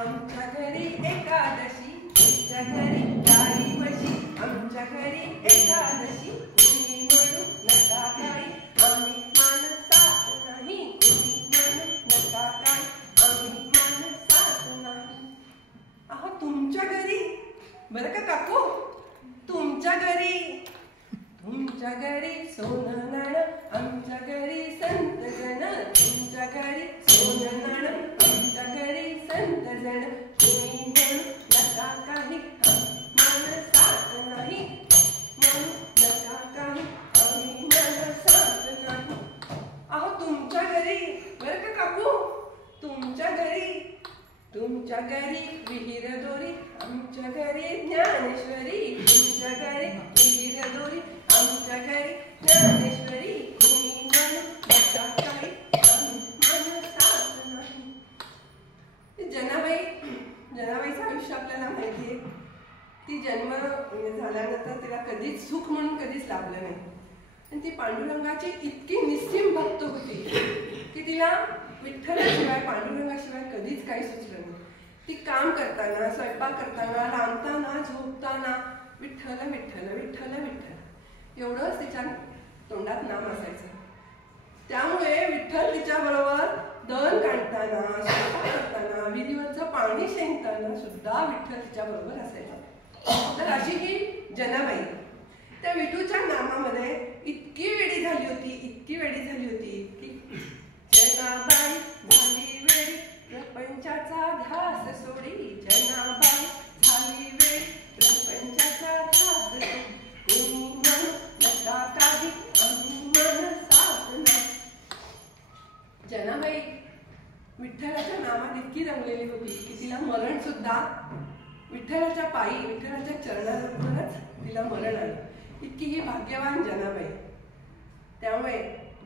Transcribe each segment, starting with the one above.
आमच्या घरी एकादशी, आमच्या घरी गाई म्हशी, आमच्या घरी एकादशी, कुणी म्हणू नका काही, आम्ही मानसात नाही, कुणी म्हणू नका काही, आम्ही मानसात नाही. अहो तुमच्या घरी बरं का काकू, तुमच्या घरी सोनं नाणं, आमच्या घरी संत जण, तुमच्या घरी सोनं नाणं, आमच्या घरी संत जण, कोणी म्हणू नका काही, मानसात नाही, म्हणू नका काही, आम्ही मानसात नाही. अहो तुमच्या घरी बरं का काकू, तुमच्या घरी विहीर दोरी, आमच्या घरी ज्ञानेश्वरी, तुमच्या घरी विहीर दोरी, आमच्या घरी ज्ञानेश्वरी, कोणी म्हणू नका काही, आम्ही मानसात नाही. जनाबाईचं आयुष्य आपल्याला माहितीये. ती जन्म झाल्यानंतर तिला कधीच सुख म्हणून कधीच लाभलं नाही. आणि ती पांडुरंगाची इतकी निस्सीम भक्त होती की तिला विठ्ठलाशिवाय पांडुरंगाशिवाय कधीच काही सुचलं नाही. ती काम करताना, स्वयंपाक करताना, रांधताना, झोपताना विठ्ठल विठ्ठल विठ्ठल विठ्ठल एवढंच तिच्या तोंडात नाम असायचं. त्यामुळे विठ्ठल तिच्या बरोबर दळण काढताना, स्वयंपाक करताना, विहिरीवरचं पाणी शेंगताना सुद्धा विठ्ठल तिच्या बरोबर असायचा. तर अशी ही जनाबाई त्या विठूच्या नामामध्ये इतकी वेडी झाली होती, इतकी वेडी झाली होती की जनाबाई झाली वेडी प्रपंचाचा ध्यास सोडी, जनाबाई झाली वेडी प्रपंचाचा ध्यास सोडी, कोणी म्हणू नका काही, आम्ही मानसात नाही. जनाबाई विठ्ठलाच्या नामात इतकी रंगलेली होती की तिला मरण सुद्धा विठ्ठलाच्या पायी, विठ्ठलाच्या चरणावरच तिला मरण आलं. इतकी ही भाग्यवान जनाबाई. त्यामुळे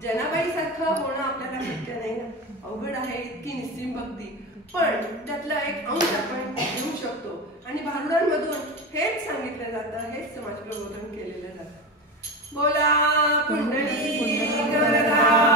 जनाबाई सारखं होणं आपल्याला शक्य नाही ना, अवघड आहे इतकी निस्सीम भक्ती. पण त्यातलं एक अंश आपण घेऊ शकतो आणि भारुडांमधून हेच सांगितलं जातं, हेच समाज प्रबोधन केलेलं जातं. बोला पुंडलिक वरदा.